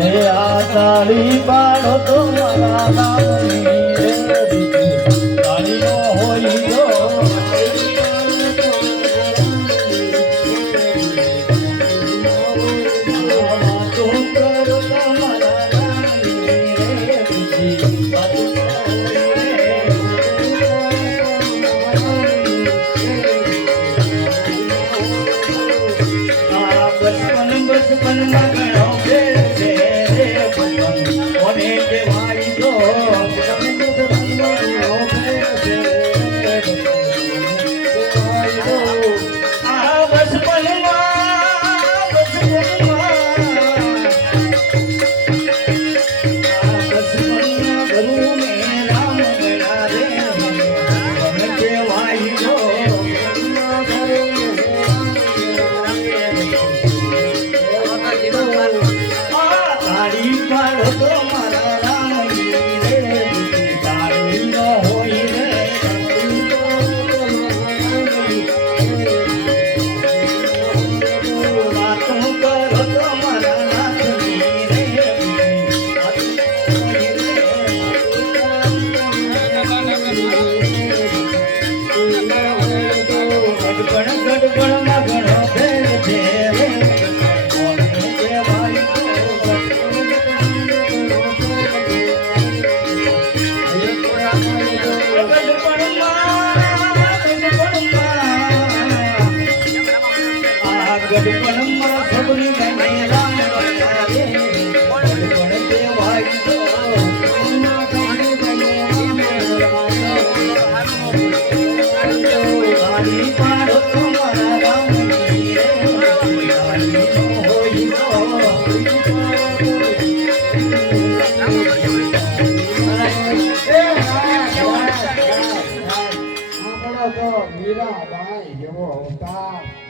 આ તાળી પાડો તો મારા નામની રે તાળી નો હોય જો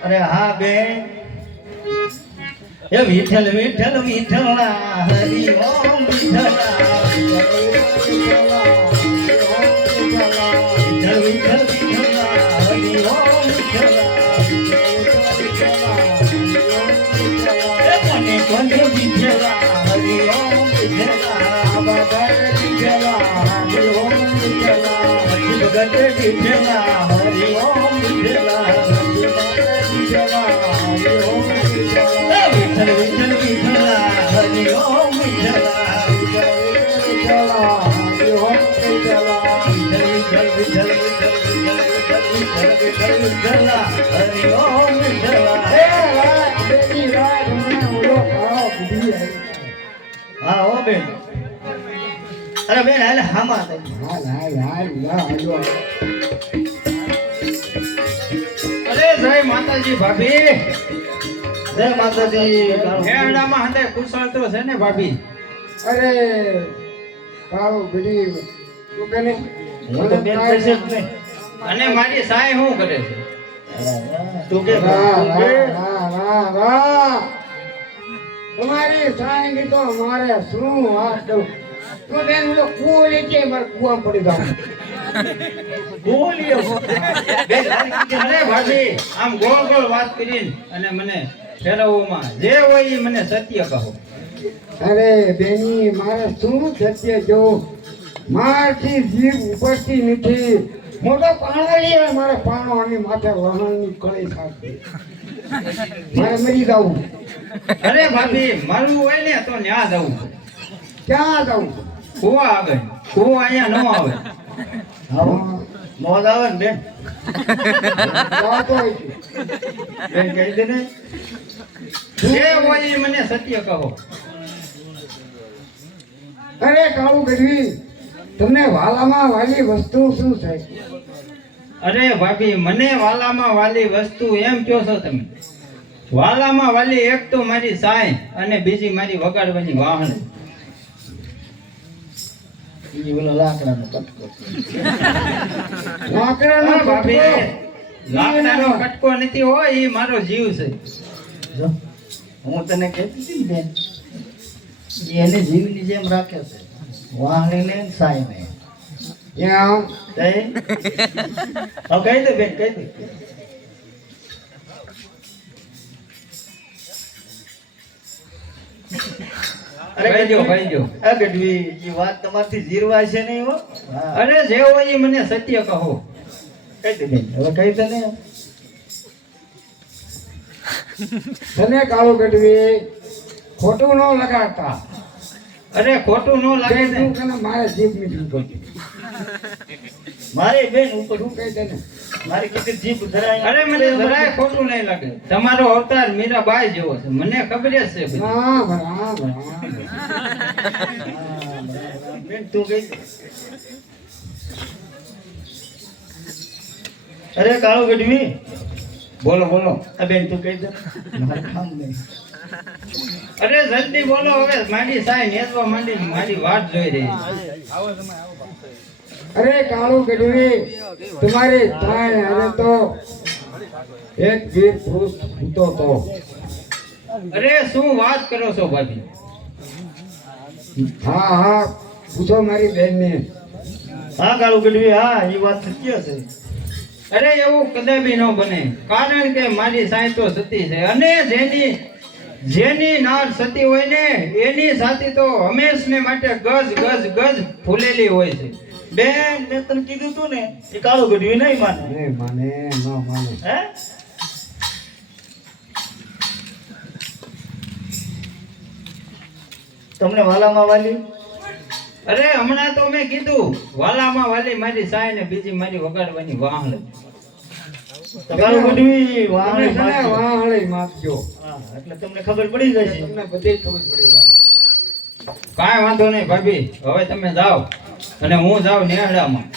અરે હા બેન એ વિઠ્ઠલ વિઠ્ઠલ વિઠ્ઠલા હરિ ઓમ વિઠ્ઠલા વિઠ્ઠલ વિઠ્ઠલ વિઠ્ઠલા હરિ ઓમ વિઠ્ઠલા મને કોને વિઠ્ઠલા હરિ ઓમ વિઠ્ઠલા બાબા વિઠ્ઠલા હરિ ઓમ વિઠ્ઠલા જગત વિઠ્ઠલા હરિ ઓમ વિઠ્ઠલા વિઠ્ઠલ વિઠ્ઠલ વિઠ્ઠલા હરિ ઓમ વિઠ્ઠલા હરિ ઓમ વિઠ્ઠલા વિઠ્ઠલ વિઠ્ઠલ વિઠ્ઠલ વિઠ્ઠલા હરિ ઓમ વિઠ્ઠલા હા ઓ બેન અરે બેન હાલ હામાં અરે જય માતાજી ભાભી જય માતાજી હેડામાં હંડે કુશળ તો છે ને ભાભી અરે કાળો બીડી તું કે નહીં હું તો બેન છે જ નહીં અને મારી સાય શું કરે છે તું કે તમારી સાંઈ તો મારે શું વાત દઉં તું બેન તો કૂવો લેજે મારે કૂવામાં પડી જાઉં બોલ્યો બેન અરે ભાભી આમ ગોળ ગોળ વાત કરીને અને મને ફેરવવામાં જે હોય એ મને સત્ય કહો. અરે બેની મારે શું સત્ય જો મારથી જીવ ઉપરથી નથી મોટો પાણો લે મારે પાણો અને માથે વહાણની કળી ખાતી મારે મરી જાવું. અરે ભાભી મારું હોય ને તો ન્યા જવું. ક્યાં જાવું? કુવા આવે કુવો અહીંયા ન આવે. મોજ આવે ને બેન જાતો હોય છે. બેન કહી દે ને જે હોય એ મને સત્ય કહો. અરે કાળું ગઢવી તમને વાલામાં વાલી વસ્તુ શું છે? અરે ભાભી મને વાલામાં વાલી વસ્તુ એમ કહો છો તમે? વાલામાં વાલી એક તો મારી સાય અને બીજી મારી વગાડવાની વાહન. ઈ ઓલો લાકડાનો કટકો લાકડાનો ભાભી કટકો લાકડાનો કટકો નથી હોય એ મારો જીવ છે. જો હું તને કહેતી હતી ને બેન એને જીવની જેમ રાખે છે વાહણીને ને સાઈને ત્યાં કહી દે બેન કહી દે કહી દો. આ ગઢવી એ વાત તમારથી જીરવા છે નહીં હો. હા. અરે જે હોય એ મને સત્ય કહો. કહી દે બેન, હવે કહી દે ને. તને કાળું ગઢવી ખોટું ન લગાડતા. અરે ખોટું ન લાગે બેન, ને. તું કને મારે જીભ મીઠું કરતી. મારે બેન ઉપર તું કહી દે ને. મારી કીધી જીભ ધરાય. અરે મને જરાય ખોટું નહીં લાગે. તમારો અવતાર મીરાબાઈ જેવો છે, મને ખબર જ છે બધી. રામ રામ રામ. બેન તું કહી દે. અરે કાળો ગઢવી, બોલો બોલો. આ બેન તું કહી દે. મારે કામ નહીં. અરે જલ્દી બોલો, હવે મારી સાઈ નેસવા માંડી, મારી વાટ જોઈ રહી છે. અરે કાળું ગઢવી, તમારી થાય હવે તો એક વીર પુરુષ હતો તો. અરે શું વાત કરો છો ભાભી? હા હા, પૂછો મારી બેનને. હા કાળો ગઢવી, હા એ વાત સત્ય છે. અરે એવું કદાપી ન બને, કારણ કે મારી સાઈ તો સતી છે, અને જેની નાર સતી હોય ને એની સાથી તો હંમેશને માટે ગજ ગજ ગજ ફૂલેલી હોય છે. બેન મેં તને કીધું તું ને એ કાળો ગઢવી નહીં માને. નહીં માને, ન માને. હે તમને વાલામાં વાલી. અરે હમણાં તો મેં કીધું, વાલામાં વાલી મારી સાઈ ને બીજી મારી વગાડવાની વાહણ. તો કાળો ગઢવી તમે વાહણી છે ને માગજો. વાહળી માગજો. હા, એટલે તમને ખબર પડી જશે. તમને બધી ખબર પડી જાય. કાંઈ વાંધો નહીં ભાભી, હવે તમે જાઓ અને હું જાઉં નેહડામાં.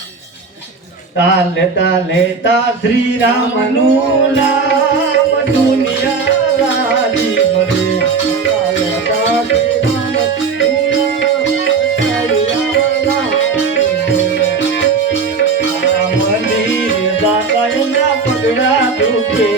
તાલ લેતા લેતા શ્રી રામનું નામ દુનિયા વાલી મરે. તાલ લેતા શ્રી રામનું નામ આ મંદિર દાતાના પગડા દુખે